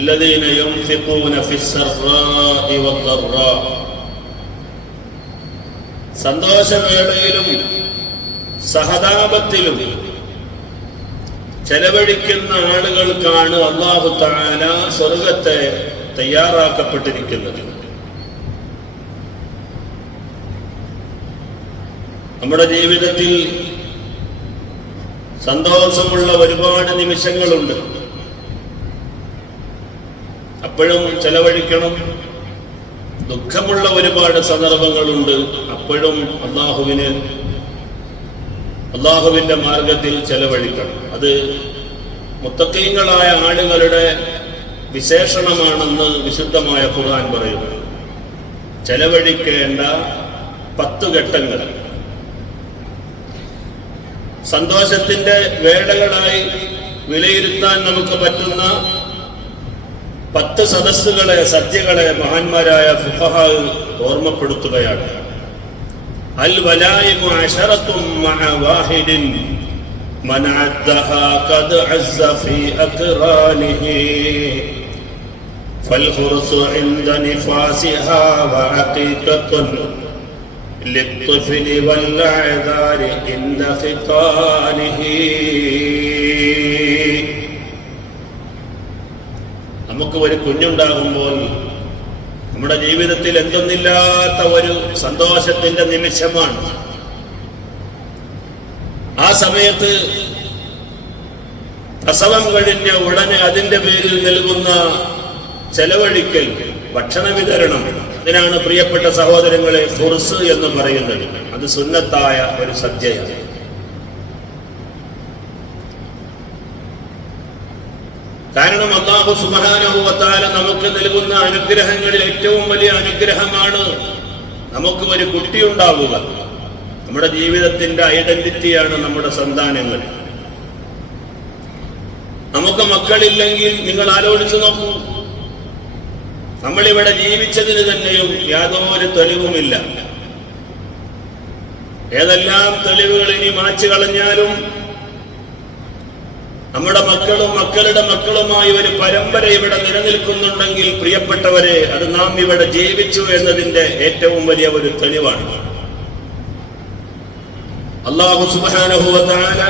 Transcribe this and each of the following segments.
الذين ينفقون في السراء والضراء. സന്തോഷവേളയിലും സഹതാപത്തിലും ചെലവഴിക്കുന്ന ആളുകൾക്കാണ് അല്ലാഹു തആല സ്വർഗ്ഗത്തെ തയ്യാറാക്കപ്പെട്ടിരിക്കുന്നത്. നമ്മുടെ ജീവിതത്തിൽ സന്തോഷമുള്ള ഒരുപാട് നിമിഷങ്ങളുണ്ട്, അപ്പോഴും ചെലവഴിക്കണം. ദുഃഖമുള്ള ഒരുപാട് സന്ദർഭങ്ങളുണ്ട്, അപ്പോഴും അള്ളാഹുവിന്റെ മാർഗത്തിൽ ചെലവഴിക്കണം. അത് മുത്തഖീങ്ങളായ ആളുകളുടെ വിശേഷണമാണെന്ന് വിശുദ്ധമായ ഖുർആൻ പറയുന്നു. ചെലവഴിക്കേണ്ട 10 ഘട്ടങ്ങൾ സന്തോഷത്തിന്റെ വേളകളായി വിലയിരുത്താൻ നമുക്ക് പറ്റുന്ന 10 സദസ്സുകളെ, സദ്യകളെ മഹാന്മാരായ ഫുഖഹാ ഓർമ്മപ്പെടുത്തുകയാണ്. അൽ വലായിമു അശറത്തും മഅ വാഹിദിൻ മൻ അദ്ദഹാ ഖദ് അസ്സ ഫീ അഖ്റാനിഹി ഫൽ ഖുർസു ഇൻദ നിഫാസിഹാ വഅഖീഖത്തുൻ ലിത്ത്ഫിലി വൽ അഅദാരി ഇൻദ ഖിതാനിഹി. നമുക്ക് ഒരു കുഞ്ഞുണ്ടാകുമ്പോൾ നമ്മുടെ ജീവിതത്തിൽ എന്തൊന്നില്ലാത്ത ഒരു സന്തോഷത്തിന്റെ നിമിഷമാണ്. ആ സമയത്ത് പ്രസവം കഴിഞ്ഞ ഉടനെ അതിന്റെ പേരിൽ നൽകുന്ന ചെലവഴിക്കൽ, ഭക്ഷണ വിതരണം, ഇതിനാണ് പ്രിയപ്പെട്ട സഹോദരങ്ങളെ ഖുർസ് എന്ന് പറയുന്നത്. അത് സുന്നത്തായ ഒരു സദ്യയാണ്. കാരണം അല്ലാഹു സുബ്ഹാനഹു വ തആല നമുക്ക് നൽകുന്ന അനുഗ്രഹങ്ങളിൽ ഏറ്റവും വലിയ അനുഗ്രഹമാണ് നമുക്ക് ഒരു കുട്ടി ഉണ്ടാവുക. നമ്മുടെ ജീവിതത്തിന്റെ ഐഡന്റിറ്റിയാണ് നമ്മുടെ സന്താനങ്ങൾ. നമുക്ക് മക്കളില്ലെങ്കിൽ നിങ്ങൾ ആലോചിച്ച് നോക്കൂ, നമ്മളിവിടെ ജീവിച്ചതിന് തന്നെയും യാതൊരു തെളിവുമില്ല. ഏതെല്ലാം തെളിവുകൾ ഇനി മാച്ചു കളഞ്ഞാലും നമ്മുടെ മക്കളും മക്കളുടെ മക്കളുമായി ഒരു പരമ്പര ഇവിടെ നിലനിൽക്കുന്നുണ്ടെങ്കിൽ പ്രിയപ്പെട്ടവരെ, അത് നാം ഇവിടെ ജീവിച്ചു എന്നതിന്റെ ഏറ്റവും വലിയ ഒരു തെളിവാണ്. അല്ലാഹു സുബ്ഹാനഹു വ തആല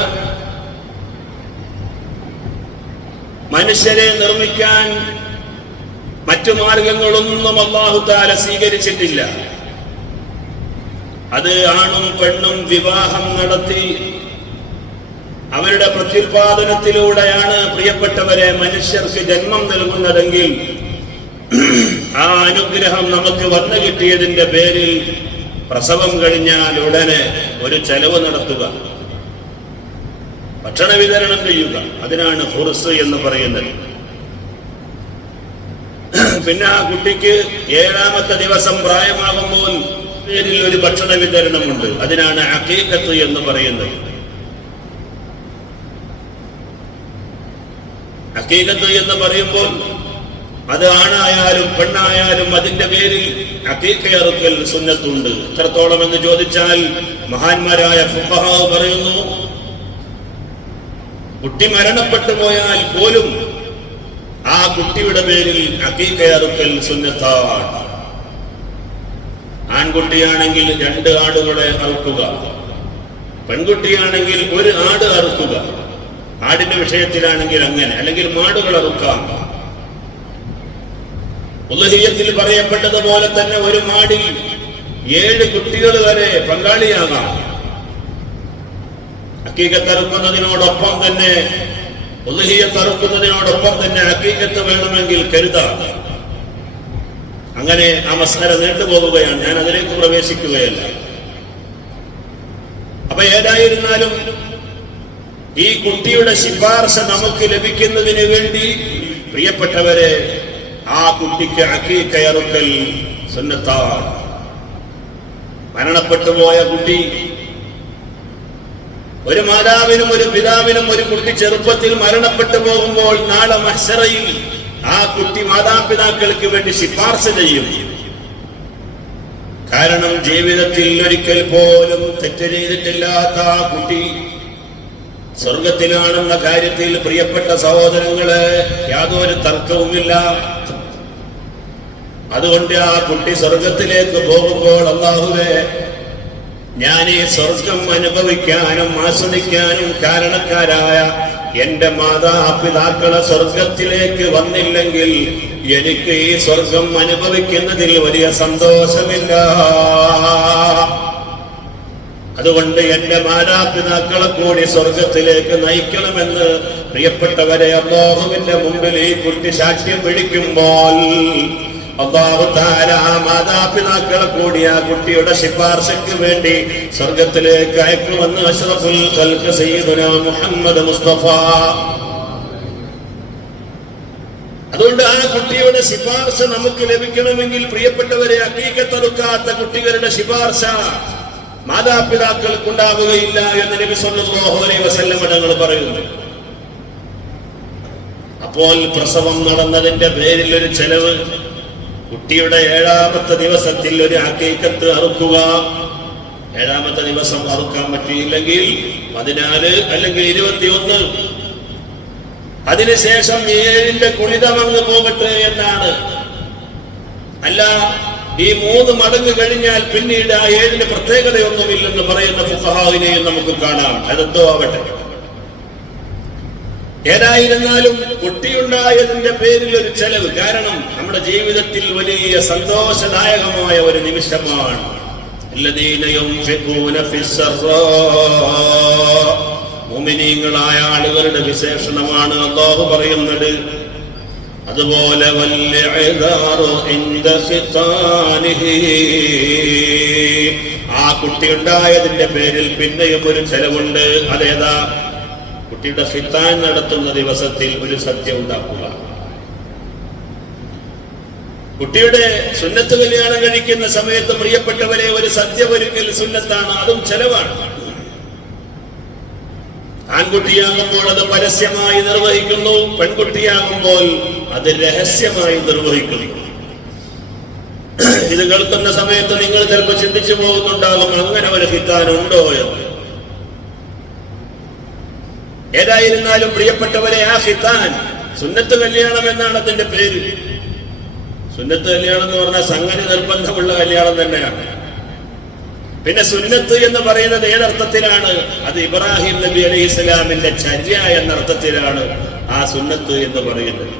മനുഷ്യരെ നിർമ്മിക്കാൻ മറ്റു മാർഗങ്ങളൊന്നും അല്ലാഹു തആല സ്വീകരിച്ചിട്ടില്ല. അത് ആണും പെണ്ണും വിവാഹം നടത്തി അവരുടെ പ്രത്യുൽപാദനത്തിലൂടെയാണ് പ്രിയപ്പെട്ടവരെ മനുഷ്യർക്ക് ജന്മം നൽകുന്നതെങ്കിൽ ആ അനുഗ്രഹം നമുക്ക് വന്നു കിട്ടിയതിന്റെ പേരിൽ പ്രസവം കഴിഞ്ഞാൽ ഉടനെ ഒരു ചെലവ് നടത്തുക, ഭക്ഷണ വിതരണം ചെയ്യുക, അതിനാണ് ഖുർസ് എന്ന് പറയുന്നത്. പിന്നെ ആ കുട്ടിക്ക് 7ാമത്തെ ദിവസം പ്രായമാകുമ്പോൾ പേരിൽ ഒരു ഭക്ഷണ വിതരണമുണ്ട്, അതിനാണ് അഖീഖത്ത് എന്ന് പറയുന്നത്. അഖീഖത്ത് എന്ന് പറയുമ്പോൾ അത് ആണായാലും പെണ്ണായാലും അതിന്റെ പേരിൽ അഖീഖ അറുക്കൽ സുന്നത്തുണ്ട്. എത്രത്തോളം എന്ന് ചോദിച്ചാൽ മഹാന്മാരായ ഫുഖഹാ പറയുന്നു, കുട്ടി മരണപ്പെട്ടു പോയാൽ പോലും ആ കുട്ടിയുടെ പേരിൽ അഖീഖ അറുക്കൽ സുന്നത്താണ്. ആൺകുട്ടിയാണെങ്കിൽ 2 ആടുകളെ അറുക്കുക, പെൺകുട്ടിയാണെങ്കിൽ 1 ആട് അറുക്കുക. ആടിന്റെ വിഷയത്തിലാണെങ്കിൽ അങ്ങനെ, അല്ലെങ്കിൽ മാടുകൾ അറുക്കാം. ഉദ്ഹിയ്യത്തിൽ പറയപ്പെട്ടതുപോലെ തന്നെ ഒരു മാടിൽ 7 കുട്ടികൾ വരെ പങ്കാളിയാകാം. അഖീഖത്ത് അറുക്കുന്നതിനോടൊപ്പം തന്നെ, ഉദ്ഹിയ്യത്ത് അറുക്കുന്നതിനോടൊപ്പം തന്നെ അഖീഖത്ത് വേണമെങ്കിൽ കരുതാം. അങ്ങനെ ആ മസ്അല നീണ്ടുപോവുകയാണ്, ഞാൻ അതിലേക്ക് പ്രവേശിക്കുകയല്ല. അപ്പൊ ഏതായിരുന്നാലും ഈ കുട്ടിയുടെ ശുപാർശ നമുക്ക് ലഭിക്കുന്നതിന് വേണ്ടി പ്രിയപ്പെട്ടവരെ ആ കുട്ടിക്ക് അഖീഖ അറുക്കൽ സുന്നത്താണ്. മരണപ്പെട്ടു പോയ കുട്ടി, ഒരു മാതാവിനും ഒരു പിതാവിനും ഒരു കുട്ടി ചെറുപ്പത്തിൽ മരണപ്പെട്ടു പോകുമ്പോൾ നാളെ മഹ്ശറയിൽ ആ കുട്ടി മാതാപിതാക്കൾക്ക് വേണ്ടി ശുപാർശ ചെയ്യും. കാരണം ജീവിതത്തിൽ ഒരിക്കൽ പോലും തെറ്റ് ചെയ്തിട്ടില്ലാത്ത ആ കുട്ടി സ്വർഗത്തിലാണെന്ന കാര്യത്തിൽ പ്രിയപ്പെട്ട സഹോദരങ്ങളെ യാതൊരു തർക്കവുമില്ല. അതുകൊണ്ട് ആ കുട്ടി സ്വർഗത്തിലേക്ക് പോകുമ്പോൾ അല്ലാഹുവേ, ഞാൻ ഈ സ്വർഗം അനുഭവിക്കാനും ആസ്വദിക്കാനും കാരണക്കാരായ എന്റെ മാതാപിതാക്കളെ സ്വർഗത്തിലേക്ക് വന്നില്ലെങ്കിൽ എനിക്ക് ഈ സ്വർഗം അനുഭവിക്കുന്നതിൽ വലിയ സന്തോഷമില്ല. അതുകൊണ്ട് എന്റെ മാതാപിതാക്കളെ കൂടി സ്വർഗത്തിലേക്ക് നയിക്കണമെന്ന് പ്രിയപ്പെട്ടവരെ അല്ലാഹുവിന്റെ മുമ്പിൽ ഈ കുട്ടി സാക്ഷ്യം വിളിക്കുമ്പോൾ അല്ലാഹു തആല ആ മാതാപിതാക്കളെ കൂടി ആ കുട്ടിയുടെ ശുപാർശയ്ക്ക് വേണ്ടി സ്വർഗത്തിലേക്ക് അയക്കുമെന്ന് അഷ്റഫുൽ ഖൽഖ് സയ്യിദുനാ മുഹമ്മദ് മുസ്തഫ. അതുകൊണ്ട് ആ കുട്ടിയുടെ ശുപാർശ നമുക്ക് ലഭിക്കണമെങ്കിൽ പ്രിയപ്പെട്ടവരെ, ഹഖീഖത്തറുക്കാത്ത കുട്ടികളുടെ ശുപാർശ മാതാപിതാക്കൾക്കുണ്ടാവുകയില്ല എന്ന് നബി സല്ലല്ലാഹു അലൈഹി വസല്ലം തങ്ങൾ പറയുന്നു. അപ്പോൾ പ്രസവം നടന്നതിന്റെ പേരിൽ ഒരു ചെലവ്, കുട്ടിയുടെ 7ാമത്തെ ദിവസത്തിൽ ഒരു ഹഖീഖത്ത് അറുക്കുക. 7ാമത്തെ ദിവസം അറുക്കാൻ പറ്റിയില്ലെങ്കിൽ 14 അല്ലെങ്കിൽ 21, അതിനുശേഷം 7ന്റെ കുളിതമങ്ങ് പോകട്ടെ എന്നാണ്. അല്ല, ഈ 3 മടങ്ങ് കഴിഞ്ഞാൽ പിന്നീട് ആ 7ന് പ്രത്യേകതയൊന്നുമില്ലെന്ന് പറയുന്ന ഫുഖഹാവിനെയും നമുക്ക് കാണാം. അതെന്തോ ആവട്ടെ. ഏതായിരുന്നാലും കുട്ടിയുണ്ടായതിന്റെ പേരിൽ ഒരു ചെലവ്, കാരണം നമ്മുടെ ജീവിതത്തിൽ വലിയ സന്തോഷദായകമായ ഒരു നിമിഷമാണ്. മുഅ്മിനീങ്ങളായ ആളുകളുടെ വിശേഷണമാണ് അല്ലാഹു പറയുന്നത്. അതുപോലെ ആ കുട്ടിയുണ്ടായതിന്റെ പേരിൽ പിന്നെയും ഒരു ചെലവുണ്ട്. അതേതാ? കുട്ടിയുടെ ഖിത്താൻ നടത്തുന്ന ദിവസത്തിൽ ഒരു സദ്യ ഉണ്ടാക്കുക. കുട്ടിയുടെ സുന്നത്ത് കല്യാണം കഴിക്കുന്ന സമയത്ത് പ്രിയപ്പെട്ടവരെ ഒരു സദ്യ ഒരുക്കൽ സുന്നത്താണ്, അതും ചെലവാണ്. ആൺകുട്ടിയാകുമ്പോൾ അത് പരസ്യമായി നിർവഹിക്കുന്നു, പെൺകുട്ടിയാകുമ്പോൾ അത് രഹസ്യമായി നിർവഹിക്കുന്നു. ഇത് കേൾക്കുന്ന സമയത്ത് നിങ്ങൾ ചിലപ്പോൾ ചിന്തിച്ചു പോകുന്നുണ്ടാകും, അങ്ങനെ ഒരു ഖിത്താൻ ഉണ്ടോ എന്ന്. ഏതായിരുന്നാലും പ്രിയപ്പെട്ടവരെ, ആ ഖിത്താൻ സുന്നത്ത് കല്യാണം എന്നാണ് അതിന്റെ പേര്. സുന്നത്ത് കല്യാണം എന്ന് പറഞ്ഞാൽ സംഗതി നിർബന്ധമുള്ള കല്യാണം തന്നെയാണ്. പിന്നെ സുന്നത്ത് എന്ന് പറയുന്നത് ഏതർത്ഥത്തിലാണ്? അത് ഇബ്രാഹിം നബി അലൈഹി സ്വലാമിന്റെ ചര്യ എന്നർത്ഥത്തിലാണ് ആ സുന്നത്ത് എന്ന് പറയുന്നത്.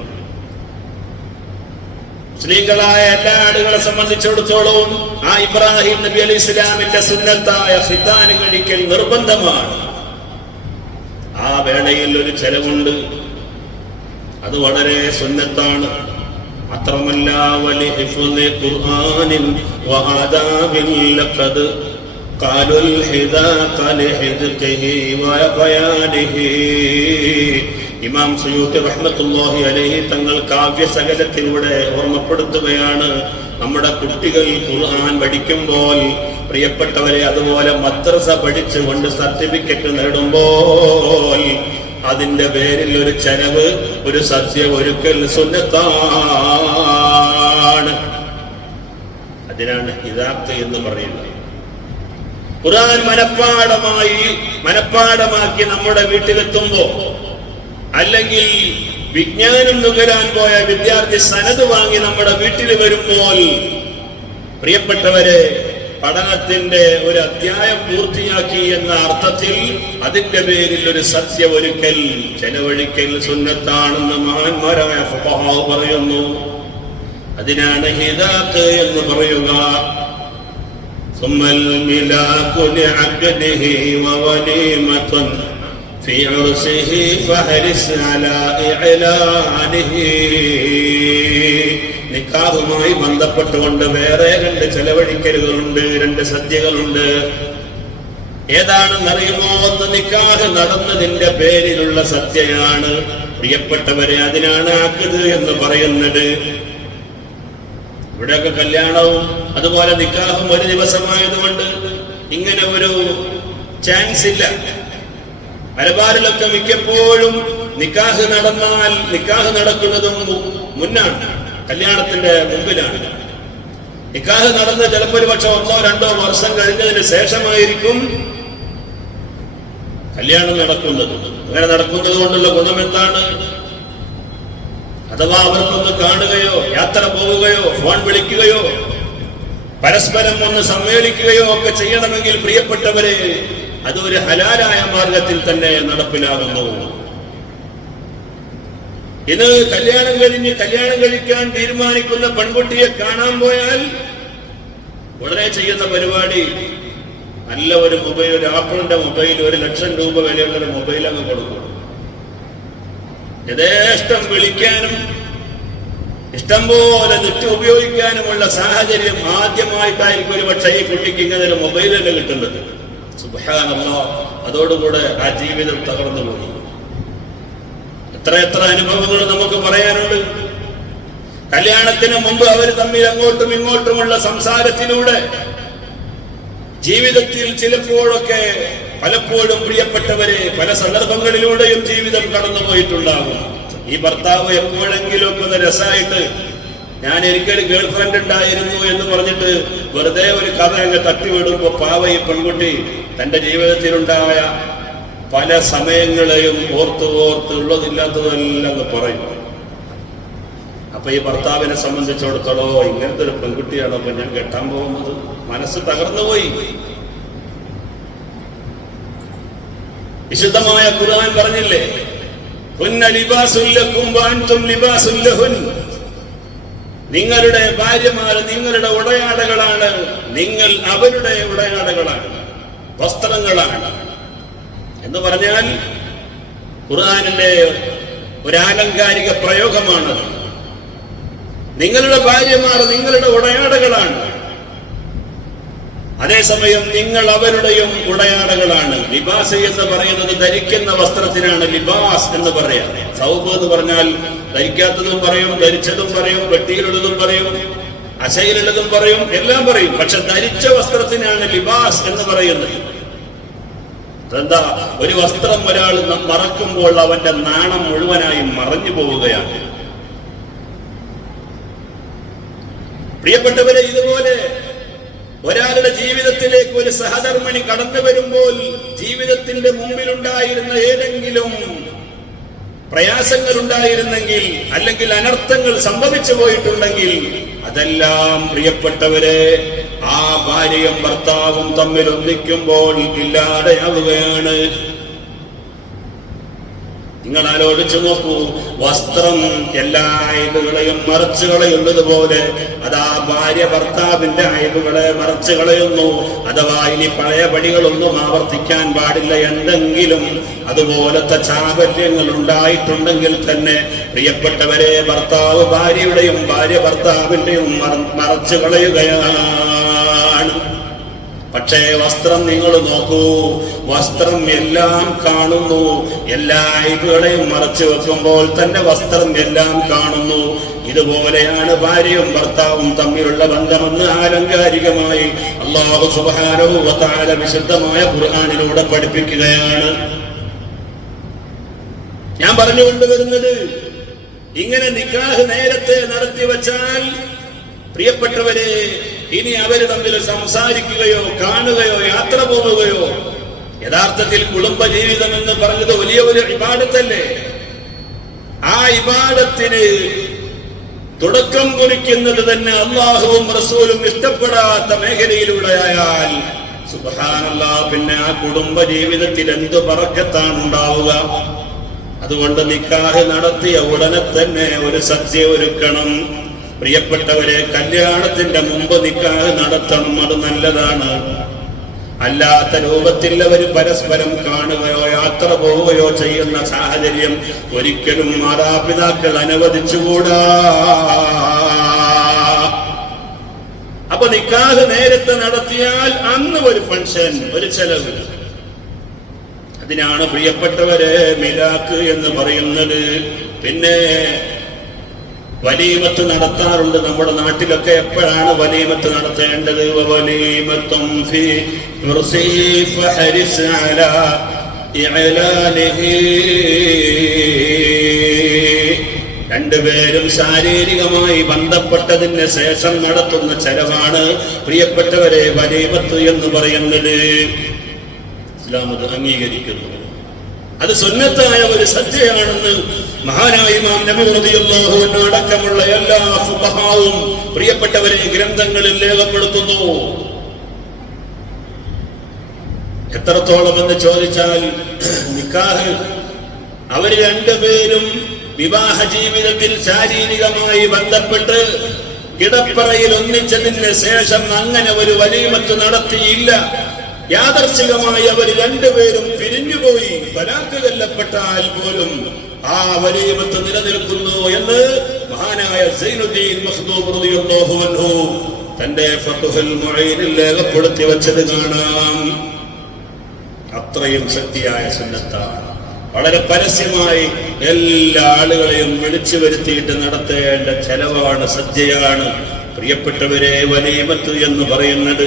സ്ത്രീകളായ എല്ലാ ആളുകളെ സംബന്ധിച്ചിടത്തോളം ആ ഇബ്രാഹിം നബി അലൈഹി സ്വലാമിന്റെ സുന്നത്തായ ഖിത്താൻ കഴിക്കൽ നിർബന്ധമാണ്. ആ വേളയിൽ ഒരു ചെലവുണ്ട്, അത് വളരെ സുന്നത്താണ്. മാത്രമല്ല, വലിഹിഫ്ളി ഖുർആനിൻ വആദാബിൻ ലഖദ് ഖാലുൽ ഹിദാഖ ലിഹിദ്ഖിഹി വബയാനിഹി. ഇമാം സുയൂത്തി റഹ്മത്തുള്ളാഹി അലൈഹി തങ്ങൾ കാവ്യസകലത്തിലൂടെ ഓർമ്മപ്പെടുത്തുകയാണ്, നമ്മുടെ കുട്ടികൾ ഖുർആൻ പഠിക്കുമ്പോൾ പ്രിയപ്പെട്ടവരെ, അതുപോലെ മദ്രസ പഠിച്ചുകൊണ്ട് സർട്ടിഫിക്കറ്റ് നേടുമ്പോൾ അതിന്റെ പേരിൽ ഒരു ചെലവ്, ഒരു സദ്യ ഒരുക്കൽ സുന്നത്താണ്. അതിനാണ് ഹിദാഖ് എന്ന് പറയുന്നത്. ഖുർആൻ മനപ്പാടമാക്കി നമ്മുടെ വീട്ടിലെത്തുമ്പോ, അല്ലെങ്കിൽ വിജ്ഞാനം നുകരാൻ പോയ വിദ്യാർത്ഥി സനത് വാങ്ങി നമ്മുടെ വീട്ടിൽ വരുമ്പോൾ, പ്രിയപ്പെട്ടവരെ, പഠനത്തിന്റെ ഒരു അധ്യായം പൂർത്തിയാക്കി എന്ന അർത്ഥത്തിൽ അതിന്റെ പേരിൽ ഒരു സദ്യ ഒരുക്കൽ, ചെലവഴിക്കൽ സുന്നത്താണെന്ന് മഹാന്മാരായ ഫുഖഹാ പറയുന്നു. അതിനാണ് ഹിദാഖ് എന്ന് പറയുക. സുമ്മൽ മിലാഖു ലിഅഖ്ദിഹി വവലീമത്തുൻ ഫീ ഉർസിഹി ഫഹരിസ് അലാ ഇഅലാനിഹി. നിക്കാഹുമായി ബന്ധപ്പെട്ടുകൊണ്ട് വേറെ 2 ചെലവഴിക്കലുകളുണ്ട്, 2 സദ്യകളുണ്ട്. ഏതാണെന്നറിയുമോ? ഒന്ന് നിക്കാഹ് നടന്നതിന്റെ പേരിലുള്ള സദ്യയാണ് പ്രിയപ്പെട്ടവരെ, അതിനാണ് അഖ്ദ് എന്ന് പറയുന്നത്. ഇവിടെയൊക്കെ കല്യാണവും അതുപോലെ നിക്കാഹും ഒരു ദിവസമായതുകൊണ്ട് ഇങ്ങനെ ഒരു ചാൻസ് ഇല്ല. മലബാറിലൊക്കെ മിക്കപ്പോഴും നിക്കാഹ് നടന്നാൽ നിക്കാഹ് നടക്കുന്നതും മുന്നാണ്, കല്യാണത്തിന്റെ മുമ്പിലാണ്. നിക്കാഹ് നടന്ന് ചിലപ്പോൾ ഒരു പക്ഷെ 1-2 വർഷം കഴിഞ്ഞതിന് ശേഷമായിരിക്കും കല്യാണം നടക്കുന്നത്. അങ്ങനെ നടക്കുന്നത് കൊണ്ടുള്ള ഗുണം എന്താണ്? അഥവാ അവർക്കൊന്ന് കാണുകയോ യാത്ര പോവുകയോ ഫോൺ വിളിക്കുകയോ പരസ്പരം ഒന്ന് സമ്മേളിക്കുകയോ ഒക്കെ ചെയ്യണമെങ്കിൽ പ്രിയപ്പെട്ടവരെ അതൊരു ഹലാലായ മാർഗത്തിൽ തന്നെ നടപ്പിലാകുന്നു. ഇന്ന് കല്യാണം കഴിക്കാൻ തീരുമാനിക്കുന്ന പെൺകുട്ടിയെ കാണാൻ പോയാൽ ഉടനെ ചെയ്യുന്ന പരിപാടി നല്ല ഒരു മൊബൈൽ, ഒരു ആപ്പിളിന്റെ മൊബൈൽ, 1,00,000 രൂപ വിലയുള്ള ഒരു മൊബൈൽ അങ്ങ് കൊടുക്കും. യഥേഷ്ടം വിളിക്കാനും ഇഷ്ടം പോലെ നെറ്റ് ഉപയോഗിക്കാനുമുള്ള സാഹചര്യം ആദ്യമായിട്ടായിരിക്കും ഒരു പക്ഷേ ഈ കുട്ടിക്ക് ഇങ്ങനെ ഒരു മൊബൈൽ തന്നെ കിട്ടുന്നത്. സുബ്ഹാനല്ലാഹ്, അതോടുകൂടെ ആ ജീവിതം തകർന്നു പോയി. എത്ര അനുഭവങ്ങൾ നമുക്ക് പറയാനുണ്ട്. കല്യാണത്തിന് മുമ്പ് അവർ തമ്മിൽ അങ്ങോട്ടും ഇങ്ങോട്ടുമുള്ള സംസാരത്തിലൂടെ ജീവിതത്തിൽ ചിലപ്പോഴൊക്കെ പലപ്പോഴും പ്രിയപ്പെട്ടവരെ പല സന്ദർഭങ്ങളിലൂടെയും ജീവിതം കടന്നുപോയിട്ടുണ്ടാകും. ഈ ഭർത്താവ് എപ്പോഴെങ്കിലും ഒക്കെ ഒന്ന് രസമായിട്ട് എനിക്കൊരു ഗേൾ ഫ്രണ്ട് ഉണ്ടായിരുന്നു എന്ന് പറഞ്ഞിട്ട് വെറുതെ ഒരു കഥ അങ്ങ് തട്ടിവിടുമ്പോ പാവ ഈ പെൺകുട്ടി തന്റെ ജീവിതത്തിലുണ്ടായ പല സമയങ്ങളെയും ഓർത്ത് ഉള്ളതില്ലാത്തതെല്ലാം അങ്ങ് പറയും. അപ്പൊ ഈ ഭർത്താവിനെ സംബന്ധിച്ചിടത്തോളം ഇങ്ങനത്തെ ഒരു പെൺകുട്ടിയാണ് അപ്പൊ ഞാൻ കെട്ടാൻ പോകുന്നത്, മനസ്സ് തകർന്നുപോയി. വിശുദ്ധമായ ഖുർആൻ പറഞ്ഞില്ലേ, ഹുന്ന ലിബാസുൽ ലക്കും വഅൻതും ലിബാസുൽ ലഹുൻ. നിങ്ങളുടെ ഭാര്യമാർ നിങ്ങളുടെ ഉടയാടകളാണ്, നിങ്ങൾ അവരുടെ ഉടയാടകളാണ്, വസ്ത്രങ്ങളാണ് എന്ന് പറഞ്ഞാൽ ഖുർആനിന്റെ ഒരു ആലങ്കാരിക പ്രയോഗമാണ്. നിങ്ങളുടെ ഭാര്യമാർ നിങ്ങളുടെ ഉടയാടകളാണ്, അതേസമയം നിങ്ങൾ അവരുടെയും ഉടയാടകളാണ്. ലിബാസ് എന്ന് പറയുന്നത് ധരിക്കുന്ന വസ്ത്രത്തിനാണ് ലിബാസ് എന്ന് പറയാം. സൗബ് എന്ന് പറഞ്ഞാൽ ധരിക്കാത്തതും പറയും, ധരിച്ചതും പറയും, വെട്ടിയിലുള്ളതും പറയും, അശയിലുള്ളതും പറയും, എല്ലാം പറയും. പക്ഷെ ധരിച്ച വസ്ത്രത്തിനാണ് ലിബാസ് എന്ന് പറയുന്നത്. എന്താ, ഒരു വസ്ത്രം ഒരാൾ മറക്കുമ്പോൾ അവന്റെ നാണം മുഴുവനായും മറഞ്ഞു പോവുകയാണ്. പ്രിയപ്പെട്ടവരെ, ഇതുപോലെ ഒരാളുടെ ജീവിതത്തിലേക്ക് ഒരു സഹധർമ്മിണി കടന്നു വരുമ്പോൾ ജീവിതത്തിന്റെ മുമ്പിലുണ്ടായിരുന്ന ഏതെങ്കിലും പ്രയാസങ്ങൾ ഉണ്ടായിരുന്നെങ്കിൽ, അല്ലെങ്കിൽ അനർത്ഥങ്ങൾ സംഭവിച്ചു പോയിട്ടുണ്ടെങ്കിൽ, അതെല്ലാം പ്രിയപ്പെട്ടവരെ ആ ഭാര്യയും ഭർത്താവും തമ്മിൽ ഒന്നിക്കുമ്പോൾ ഇല്ലാതെയാവുകയാണ്. നിങ്ങൾ ആലോചിച്ചു നോക്കൂ, വസ്ത്രം എല്ലാ അയബുകളെയും മറച്ചു കളയുന്നതുപോലെ അതാ ഭാര്യ ഭർത്താവിന്റെ അയബുകളെ മറച്ചു കളയുന്നു. അഥവാ ഇനി പഴയ പടികളൊന്നും ആവർത്തിക്കാൻ പാടില്ല. എന്തെങ്കിലും അതുപോലത്തെ ചാബല്യങ്ങൾ ഉണ്ടായിട്ടുണ്ടെങ്കിൽ തന്നെ പ്രിയപ്പെട്ടവരെ ഭർത്താവ് ഭാര്യയുടെയും ഭാര്യ ഭർത്താവിന്റെയും മറച്ചു കളയുകയാണ്. പക്ഷേ വസ്ത്രം നിങ്ങൾ നോക്കൂ, വസ്ത്രം എല്ലാം കാണുന്നു. എല്ലാ അയബുകളെയും മറച്ചു വെക്കുമ്പോൾ തന്നെ വസ്ത്രം എല്ലാം കാണുന്നു. ഇതുപോലെയാണ് ഭാര്യയും ഭർത്താവും തമ്മിലുള്ള ബന്ധമെന്ന് ആലങ്കാരികമായി അല്ലാഹു സുബ്ഹാനഹു വ തആല വിശുദ്ധമായ ഖുർആനിലൂടെ പഠിപ്പിക്കുകയാണ്. ഞാൻ പറഞ്ഞുകൊണ്ടുവരുന്നത്, ഇങ്ങനെ നിക്കാഹ് നേരത്തെ നടത്തി വച്ചാൽ പ്രിയപ്പെട്ടവരെ ഇനി അവര് തമ്മിൽ സംസാരിക്കുകയോ കാണുകയോ യാത്ര പോവുകയോ, യഥാർത്ഥത്തിൽ കുടുംബജീവിതം എന്ന് പറഞ്ഞത് വലിയ ഒരു ഇബാദത്തല്ലേ. ആ ഇബാദത്തിന് തുടക്കം കുറിക്കുന്നത് തന്നെ അല്ലാഹുവും റസൂലും ഇഷ്ടപ്പെടാത്ത മേഖലയിലൂടെ ആയാൽ സുബ്ഹാനല്ലാഹ്, പിന്നെ ആ കുടുംബജീവിതത്തിൽ എന്ത് ബറക്കത്താണ് ഉണ്ടാവുക. അതുകൊണ്ട് നിക്കാഹ് നടത്തിയ ഉടനെ തന്നെ ഒരു സദ്യ ഒരുക്കണം. പ്രിയപ്പെട്ടവരെ, കല്യാണത്തിന്റെ മുമ്പ് നിക്കാഹ് നടത്തണം, അത് നല്ലതാണ്. അല്ലാത്ത രൂപത്തിൽ അവർ പരസ്പരം കാണുകയോ യാത്ര പോവുകയോ ചെയ്യുന്ന സാഹചര്യം ഒരിക്കലും മാതാപിതാക്കൾ അനുവദിച്ചുകൂടാ. അപ്പൊ നിക്കാഹ് നേരത്തെ നടത്തിയാൽ അന്ന് ഒരു ഫംഗ്ഷൻ, ഒരു ചെലവ്. അതിനാണ് പ്രിയപ്പെട്ടവരെ മിലാക്ക് എന്ന് പറയുന്നത്. പിന്നെ വലീമത്ത് നടത്താറുണ്ട് നമ്മുടെ നാട്ടിലൊക്കെ. എപ്പോഴാണ് വലീമത്ത് നടത്തേണ്ടത്? വലീമത്തും ഫീ ഉർസി ഫഹരിസ് അലാ ഇഅലാനിഹി. രണ്ടുപേരും ശാരീരികമായി ബന്ധപ്പെട്ടതിന് ശേഷം നടത്തുന്ന ചെലവാണ് പ്രിയപ്പെട്ടവരെ വലീമത്ത് എന്ന് പറയുന്നത്. ഇസ്ലാം അത് അംഗീകരിക്കുന്നു. അത് സുന്നത്തായ ഒരു സദ്യയാണെന്ന് മഹാനായ ഇമാം നബി റളിയല്ലാഹു അൻഹു അടക്കമുള്ള എല്ലാ ഫുഖഹാവും പ്രിയപ്പെട്ടവരെ ഗ്രന്ഥങ്ങളിൽ രേഖപ്പെടുത്തുന്നു. എത്രത്തോളം എന്ന് ചോദിച്ചാൽ, നിക്കാഹ് അവർ രണ്ടുപേരും വിവാഹ ജീവിതത്തിൽ ശാരീരികമായി ബന്ധപ്പെട്ട് കിടപ്പറയിൽ ഒന്നിച്ചതിന് ശേഷം അങ്ങനെ ഒരു വലീമത്ത് നടത്തിയില്ല. യാദർശികമായി അവർ രണ്ടുപേരും പിരിഞ്ഞുപോയി. തലാഖ് ചൊല്ലപ്പെട്ടാൽ പോലും ആ വലീമത്ത് നിലനിൽക്കുന്നു എന്ന് മഹാനായ സൈനുദ്ദീൻ മഖ്ദൂം റളിയല്ലാഹു അൻഹു തന്റെ ഫത്ഹുൽ മുഈനിൽ രേഖപ്പെടുത്തി വച്ചത് കാണാം. അത്രയും ശക്തിയായ സുന്നത്താണ്. വളരെ പരസ്യമായി എല്ലാ ആളുകളെയും വിളിച്ചു വരുത്തിയിട്ട് നടത്തേണ്ട ചെലവാണ്, സദ്യയാണ് പ്രിയപ്പെട്ടവരെ വലീമത്ത് എന്ന് പറയുന്നത്.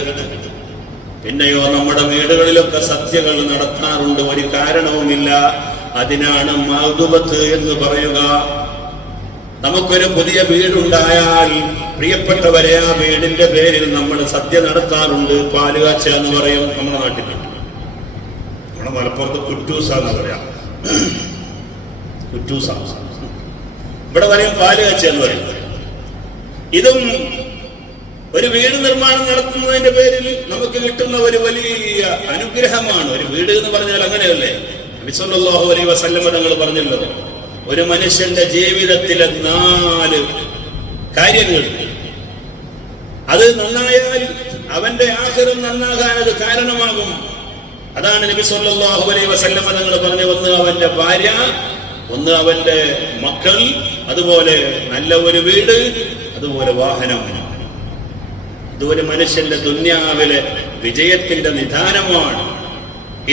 പിന്നെയോ നമ്മുടെ വീടുകളിലൊക്കെ സദ്യകൾ നടത്താറുണ്ട്, ഒരു കാരണവുമില്ല. അതിനാണ് മഅ്ദുബത്ത് എന്ന് പറയുക. നമുക്കൊരു പുതിയ വീടുണ്ടായാൽ പ്രിയപ്പെട്ടവരെ ആ വീടിന്റെ പേരിൽ നമ്മൾ സദ്യ നടത്താറുണ്ട്. പാലുകാച്ച എന്ന് പറയും നമ്മുടെ നാട്ടിൽ. നമ്മുടെ മലപ്പുറത്ത് കുറ്റൂസ എന്ന് പറയാം. കുറ്റൂസ, ഇവിടെ പറയും പാലുകാച്ച എന്ന് പറയും. ഇതും ഒരു വീട് നിർമ്മാണം നടത്തുന്നതിന്റെ പേരിൽ നമുക്ക് കിട്ടുന്ന ഒരു വലിയ അനുഗ്രഹമാണ്. ഒരു വീട് എന്ന് പറഞ്ഞാൽ അങ്ങനെയല്ലേ? നബി സല്ലല്ലാഹു അലൈഹി വസല്ലം തങ്ങൾ പറഞ്ഞല്ലോ, ഒരു മനുഷ്യന്റെ ജീവിതത്തിലെ 4 കാര്യങ്ങൾ, അത് നന്നായാൽ അവന്റെ ആഖിറം നന്നാകാൻ അത് കാരണമാകും. അതാണ് നബി സല്ലല്ലാഹു അലൈഹി വസല്ലം തങ്ങൾ പറഞ്ഞ, ഒന്ന് അവന്റെ ഭാര്യ, ഒന്ന് അവന്റെ മക്കൾ, അതുപോലെ നല്ല ഒരു വീട്, അതുപോലെ വാഹനം. ഇതൊരു മനുഷ്യന്റെ ദുന്യാവിലെ വിജയത്തിന്റെ നിദാനമാണ്.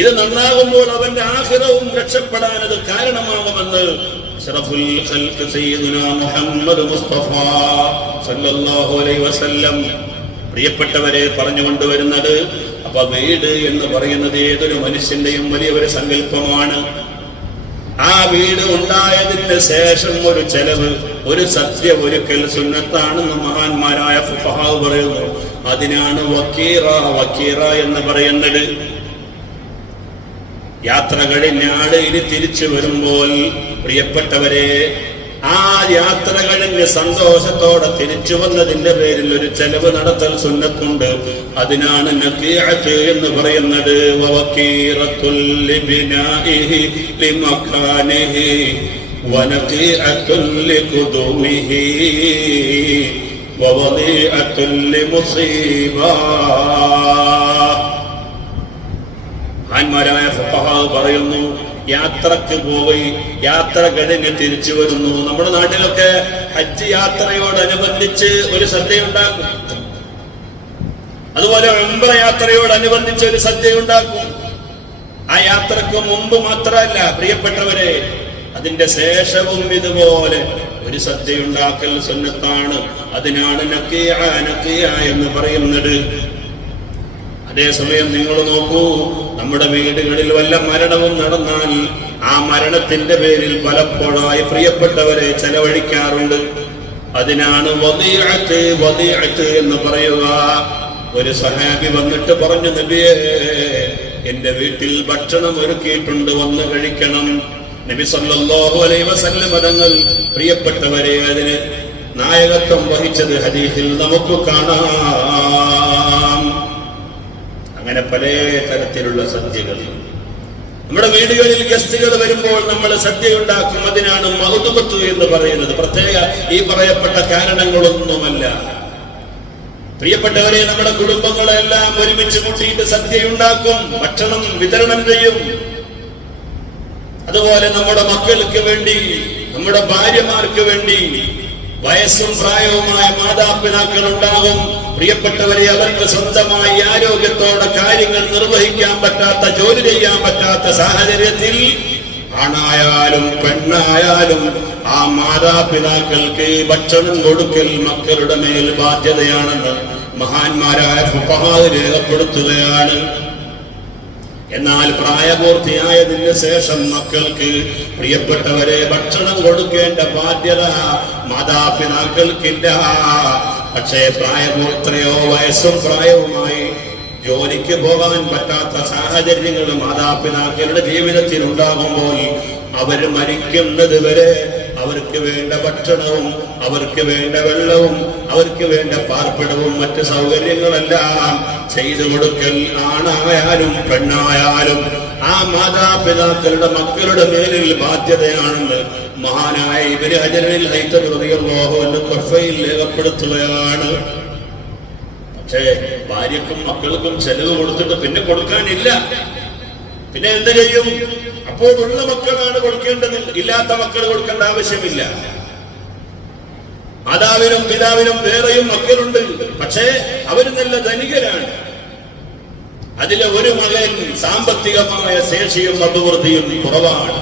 ഇത് നന്നാകുമ്പോൾ അവന്റെ ആഖിറവും രക്ഷപ്പെടാൻ അത് കാരണമാകുമെന്ന് അഷ്റഫുൽ ഖൽഖ് സയ്യിദുനാ മുഹമ്മദ് മുസ്തഫ സല്ലല്ലാഹു അലൈഹി വസല്ലം പ്രിയപ്പെട്ടവരെ പറഞ്ഞുകൊണ്ടുവരുന്നത്. അപ്പൊ വീട് എന്ന് പറയുന്നത് ഏതൊരു മനുഷ്യന്റെയും വലിയ ഒരു സങ്കല്പമാണ്. ആ വീട് ഉണ്ടായതിന് ശേഷം ഒരു ചെലവ്, ഒരു സദ്യ ഒരുക്കൽ സുന്നത്താണെന്ന് മഹാന്മാരായ ഫുഖഹാ പറയുന്നു. അതിനാണ് വക്കീറ, വക്കീറ എന്ന് പറയുന്നത്. യാത്ര കഴിഞ്ഞ ആള് ഇനി തിരിച്ചു വരുമ്പോൾ പ്രിയപ്പെട്ടവരെ, ആ യാത്ര കഴിഞ്ഞ് സന്തോഷത്തോടെ തിരിച്ചു വന്നതിന്റെ പേരിൽ ഒരു ചെലവ് നടത്തൽ സുന്നത്തുണ്ട്. അതിനാണ് നഖീഅത്ത് എന്ന് പറയുന്നത്. വവക്കീറത്തുൽ ലിബിനാഇഹി ലിമകാനിഹി വനഖീഅത്തുൽ ലിഖുദൂമിഹി വവദീഅത്തുൽ ലിമുസീബാ. മഹാന്മാരായ ഫുഖഹാ പറയുന്നു, യാത്രക്ക് പോയി യാത്ര കഴിഞ്ഞ് തിരിച്ചു വരുന്നു. നമ്മുടെ നാട്ടിലൊക്കെ ഹജ്ജ് യാത്രയോടനുബന്ധിച്ച് ഒരു സദ്യ ഉണ്ടാക്കും. അതുപോലെ ഉംറ യാത്രയോടനുബന്ധിച്ച് ഒരു സദ്യ ഉണ്ടാക്കും. ആ യാത്രക്ക് മുമ്പ് മാത്രമല്ല പ്രിയപ്പെട്ടവരെ, അതിന്റെ ശേഷവും ഇതുപോലെ ഒരു സദ്യ ഉണ്ടാക്കൽ സുന്നത്താണ്. അതിനാണ് നഖീഅ, നഖീഅ എന്ന് പറയുന്നത്. അതേസമയം നിങ്ങൾ നോക്കൂ, നമ്മുടെ വീടുകളിൽ വല്ല മരണവും നടന്നാൽ ആ മരണത്തിന്റെ പേരിൽ പലപ്പോഴായി പ്രിയപ്പെട്ടവരെ ചെലവഴിക്കാറുണ്ട്. അതിനാണ് വദീഅത്ത്, വദീഅത്ത് എന്ന് പറയുക. ഒരു സഹാബി വന്നിട്ട് പറഞ്ഞു, നബിയേ, എന്റെ വീട്ടിൽ ഭക്ഷണം ഒരുക്കിയിട്ടുണ്ട്, വന്ന് കഴിക്കണം. നബി സല്ലല്ലാഹു അലൈഹി വസല്ലം തങ്ങൾ പ്രിയപ്പെട്ടവരെ അതിന് നായകത്വം വഹിച്ചത് ഹദീസിൽ നമുക്ക് കാണാം. അങ്ങനെ പല തരത്തിലുള്ള സദ്യകൾ നമ്മുടെ വീടുകളിൽ ഗസ്റ്റുകൾ വരുമ്പോൾ നമ്മൾ സദ്യ ഉണ്ടാക്കും. അതിനാണ് മഅ്ദുബത്ത് എന്ന് പറയുന്നത്. പ്രത്യേക ഈ പറയപ്പെട്ട കാരണങ്ങളൊന്നുമല്ല. പ്രിയപ്പെട്ടവരെ, നമ്മുടെ കുടുംബങ്ങളെല്ലാം ഒരുമിച്ച് കൂട്ടിയിട്ട് സദ്യ ഉണ്ടാക്കും, ഭക്ഷണം വിതരണം ചെയ്യും. അതുപോലെ നമ്മുടെ മക്കൾക്ക് വേണ്ടി, നമ്മുടെ ഭാര്യമാർക്ക് വേണ്ടി വയസ്സും പ്രായവുമായ മാതാപിതാക്കൾ ഉണ്ടാകും. പ്രിയപ്പെട്ടവരെ, അവർക്ക് സ്വന്തമായി ആരോഗ്യത്തോടെ കാര്യങ്ങൾ നിർവഹിക്കാൻ പറ്റാത്ത, ജോലി ചെയ്യാൻ പറ്റാത്ത സാഹചര്യത്തിൽ ആണായാലും പെണ്ണായാലും ആ മാതാപിതാക്കൾക്ക് ഭക്ഷണം കൊടുക്കൽ മക്കളുടെ മേൽ ബാധ്യതയാണെന്ന് മഹാന്മാരായ ഫുഖഹാ രേഖപ്പെടുത്തുകയാണ്. എന്നാൽ പ്രായപൂർത്തിയായതിന് ശേഷം മക്കൾക്ക് പ്രിയപ്പെട്ടവരെ ഭക്ഷണം കൊടുക്കേണ്ട ബാധ്യത മാതാപിതാക്കൾക്കില്ല. പക്ഷേ പ്രായപൂർത്തിയോ വയസ്സും പ്രായവുമായി ജോലിക്ക് പോകാൻ പറ്റാത്ത സാഹചര്യങ്ങൾ മാതാപിതാക്കളുടെ ജീവിതത്തിൽ ഉണ്ടാകുമ്പോൾ അവർ മരിക്കുന്നത് വരെ അവർക്ക് വേണ്ട ഭക്ഷണവും അവർക്ക് വേണ്ട വെള്ളവും അവർക്ക് വേണ്ട പാർപ്പിടവും മറ്റ് സൗകര്യങ്ങളെല്ലാം ചെയ്തു കൊടുക്കൽ ആണായാലും പെണ്ണായാലും ആ മാതാപിതാക്കളുടെ മക്കളുടെ മേലിൽ ബാധ്യതയാണെന്ന് മഹാനായ ഇബ്നു ഹജറുൽ ഹൈതമി റളിയല്ലാഹു അൻഹു ഖഫയിൽ രേഖപ്പെടുത്തുകയാണ്. പക്ഷേ ഭാര്യക്കും മക്കൾക്കും ചെലവ് കൊടുത്തിട്ട് പിന്നെ കൊടുക്കാനില്ല. പിന്നെ എന്ത് ചെയ്യും? അപ്പോഴുള്ള മക്കളാണ് കൊടുക്കേണ്ടത്, ഇല്ലാത്ത മക്കൾ കൊടുക്കേണ്ട ആവശ്യമില്ല. മാതാവിനും പിതാവിനും വേറെയും മക്കളുണ്ട്, പക്ഷേ അവർ നല്ല ധനികരാണ്. അതിലെ ഒരു മകൻ സാമ്പത്തികമായ ശേഷിയും അഭിവൃദ്ധിയും കുറവാണ്.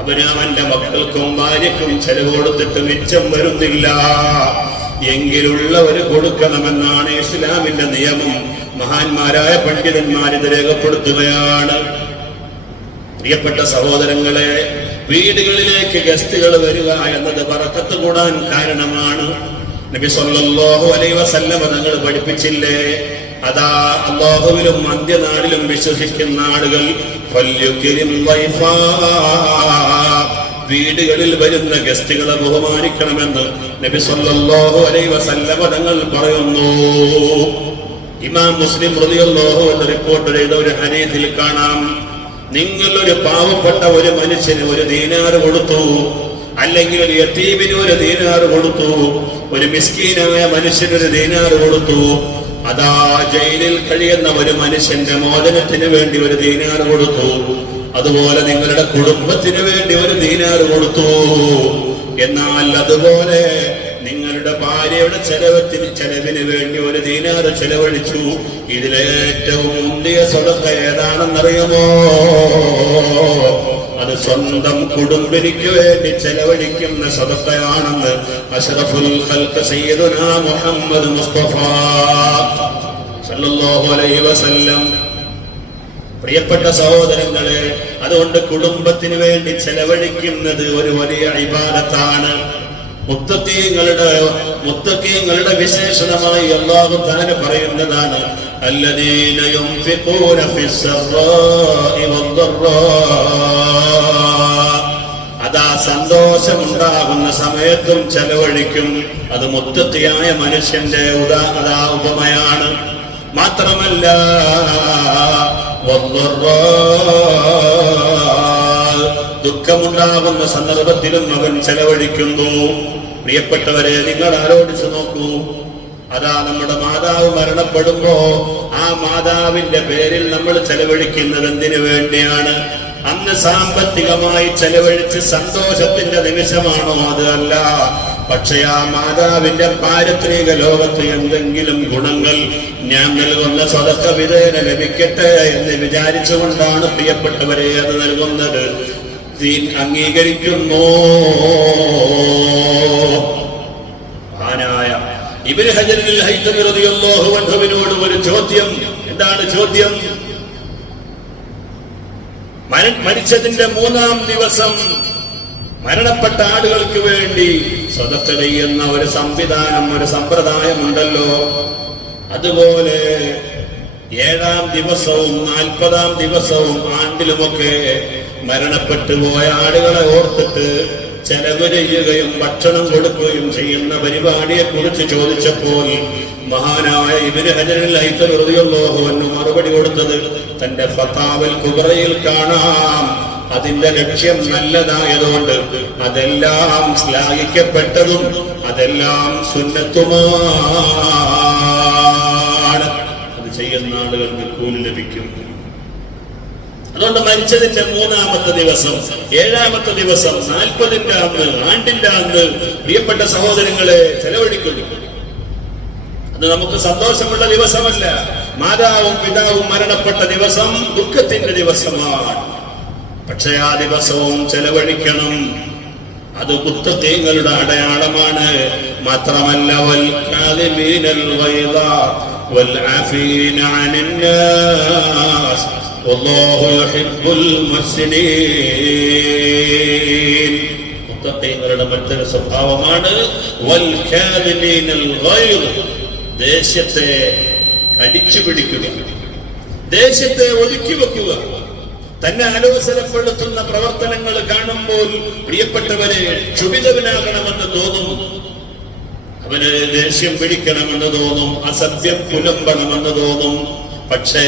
അവന് അവന്റെ മക്കൾക്കും ഭാര്യക്കും ചെലവ് കൊടുത്തിട്ട് മിച്ചം വരുന്നില്ല. എങ്കിലുള്ളവര് കൊടുക്കണമെന്നാണ് ഇസ്ലാമിന്റെ നിയമം. മഹാന്മാരായ പണ്ഡിതന്മാരിത് രേഖപ്പെടുത്തുകയാണ്. പ്രിയപ്പെട്ട സഹോദരങ്ങളെ, വീടുകളിലേക്ക് ഗസ്റ്റുകൾ വരിക എന്നത് ബറക്കത്ത് കൂടാൻ കാരണമാണ്. നബി സല്ലല്ലാഹു അലൈഹി വസല്ലം തങ്ങൾ പഠിപ്പിച്ചില്ലേ, അതാ അല്ലാഹുവിലും അന്ത്യനാളിലും വിശ്വസിക്കുന്ന ആളുകൾ വീടുകളിൽ വരുന്ന ഗസ്റ്റുകളെ ബഹുമാനിക്കണമെന്ന് നബി സല്ലല്ലാഹു അലൈഹി വസല്ലം തങ്ങൾ പറയുന്നു. ഇമാം മുസ്ലിം റളിയല്ലാഹു അൻഹു റിപ്പോർട്ട് ചെയ്ത ഒരു ഹദീസിൽ കാണാം, നിങ്ങൾ ഒരു പാവപ്പെട്ട ഒരു മനുഷ്യന് ഒരു ദീനാർ കൊടുത്തു, അല്ലെങ്കിൽ ഒരു യതീമിന് ഒരു ദീനാർ കൊടുത്തു, ഒരു മിസ്കീനായ മനുഷ്യന് ഒരു ദീനാർ കൊടുത്തു, അതാ ജയിലിൽ കഴിയുന്ന ഒരു മനുഷ്യന്റെ മോചനത്തിന് വേണ്ടി ഒരു ദീനാർ കൊടുത്തു, അതുപോലെ നിങ്ങളുടെ കുടുംബത്തിന് വേണ്ടി ഒരു ദീനാർ കൊടുത്തു. എന്നാൽ അതുപോലെ നിങ്ങളുടെ ഭാര്യയുടെ ചെലവിന് വേണ്ടി ഒരു ദീനാർ ചെലവഴിച്ചു. ഇതിലേറ്റവും മുന്തിയ സ്വതക്ക ഏതാണെന്നറിയുമോ? അത് സ്വന്തം കുടുംബിനിക്ക് വേണ്ടി ചെലവഴിക്കുന്ന സ്വതക്കയാണെന്ന് അഷ്റഫുൽ ഖൽഖ് സയ്യിദുനാ മുഹമ്മദ് മുസ്തഫ സല്ലല്ലാഹു അലൈഹി വസല്ലം. പ്രിയപ്പെട്ട സഹോദരങ്ങളെ, അതുകൊണ്ട് കുടുംബത്തിന് വേണ്ടി ചെലവഴിക്കുന്നത് ഒരു വലിയ ഇബാദത്താണ്. മുത്തഖീങ്ങളുടെ വിശേഷണമായി അല്ലാഹു തആല പറയുന്നതാണ്, അല്ലദീന യുൻഫിഖൂന ഫിസ്സറാഇ വദ്ദറാ. അതാ സന്തോഷമുണ്ടാകുന്ന സമയത്തും ചെലവഴിക്കും. അത് മുത്തഖിയായ മനുഷ്യന്റെ ഉപമയാണ്. മാത്രമല്ല ദുഃഖമുണ്ടാകുന്ന സന്ദർഭത്തിലും അവൻ ചെലവഴിക്കുന്നു. പ്രിയപ്പെട്ടവരെ, നിങ്ങൾ ആലോചിച്ചു നോക്കൂ. അതാ നമ്മുടെ മാതാവ് മരണപ്പെടുമ്പോ ആ മാതാവിന്റെ പേരിൽ നമ്മൾ ചെലവഴിക്കുന്നത് എന്തിനു വേണ്ടിയാണ്? അന്ന് സാമ്പത്തികമായി ചെലവഴിച്ച് സന്തോഷത്തിന്റെ നിമിഷമാണോ? അത് അല്ല. പക്ഷേ ആ മാതാവിന്റെ പാരത്രിക ലോകത്ത് എന്തെങ്കിലും ഗുണങ്ങൾ ഞാൻ നൽകുന്ന സ്വതക്ക വിധേന ലഭിക്കട്ടെ എന്ന് വിചാരിച്ചുകൊണ്ടാണ് പ്രിയപ്പെട്ടവരെ അത് നൽകുന്നത്. ദീൻ അംഗീകരിക്കുന്നു. ആനായ ഇബ്നു ഹജറുൽ ഹൈതമി റളിയല്ലാഹു അൻഹുവിനോട് ഒരു ചോദ്യം. എന്താണ് ചോദ്യം? മരിച്ചതിന്റെ 3-ാം ദിവസം മരണപ്പെട്ട ആളുകൾക്ക് വേണ്ടി സ്വതക്ക ചെയ്യുന്ന ഒരു സംവിധാനം, ഒരു സമ്പ്രദായമുണ്ടല്ലോ. അതുപോലെ 7-ാം ദിവസവും 40-ാം ദിവസവും ആണ്ടിലുമൊക്കെ മരണപ്പെട്ടു പോയ ആളുകളെ ഓർത്തിട്ട് ചെലവ് ചെയ്യുകയും ഭക്ഷണം കൊടുക്കുകയും ചെയ്യുന്ന പരിപാടിയെ കുറിച്ച് ചോദിച്ചപ്പോൾ മഹാനായ ഇബ്നു ഹജറുൽ ഹൈതമി റളിയല്ലാഹു അൻഹു മറുപടി കൊടുത്തത് തന്റെ ഫതാവൽ കുബ്രയിൽ കാണാം. അതിന്റെ ലക്ഷ്യം നല്ലതായതുകൊണ്ട് അതെല്ലാം ശ്ലാഘിക്കപ്പെട്ടതും അതെല്ലാം സുന്നത്തുമാണ്. അത് ചെയ്യുന്ന ആളുകൾക്ക് കൂലി ലഭിക്കും. അതുകൊണ്ട് മരിച്ചതിന്റെ 3-ാമത്തെ ദിവസം, 7-ാമത്തെ ദിവസം, 40-ന്റെ അന്ന്, ആണ്ടിന്റെ അന്ന് പ്രിയപ്പെട്ട സഹോദരങ്ങളെ ചെലവഴിക്കുന്നു. അത് നമുക്ക് സന്തോഷമുള്ള ദിവസമല്ല. മാതാവും പിതാവും മരണപ്പെട്ട ദിവസം ദുഃഖത്തിന്റെ ദിവസമാണ്. പക്ഷേ ആ ദിവസവും ചെലവഴിക്കണം. അത് മുത്തഖീങ്ങളുടെ അടയാളമാണ്. മാത്രമല്ല വൽ കാദിമീനൽ ഗൈദ വൽ ആഫീന അനിൻ നാസ് വല്ലാഹു യുഹിബ്ബുൽ മുഹ്സിനീൻ. മുത്തഖീങ്ങളുടെ മറ്റൊരു സ്വഭാവമാണ് വൽ കാദിമീനൽ ഗൈദ. ദേഷ്യത്തെ കടിച്ചു പിടിക്കുക, ദേഷ്യത്തെ ഒതുക്കി വെക്കുക. തന്നെ അലോസരപ്പെടുത്തുന്ന പ്രവർത്തനങ്ങൾ കാണുമ്പോൾ പ്രിയപ്പെട്ടവരെ ക്ഷുഭിതവനാകണമെന്ന് തോന്നും, അവന് ദേഷ്യം പിടിക്കണമെന്ന് തോന്നും, അസത്യം പുലമ്പണമെന്ന് തോന്നും. പക്ഷേ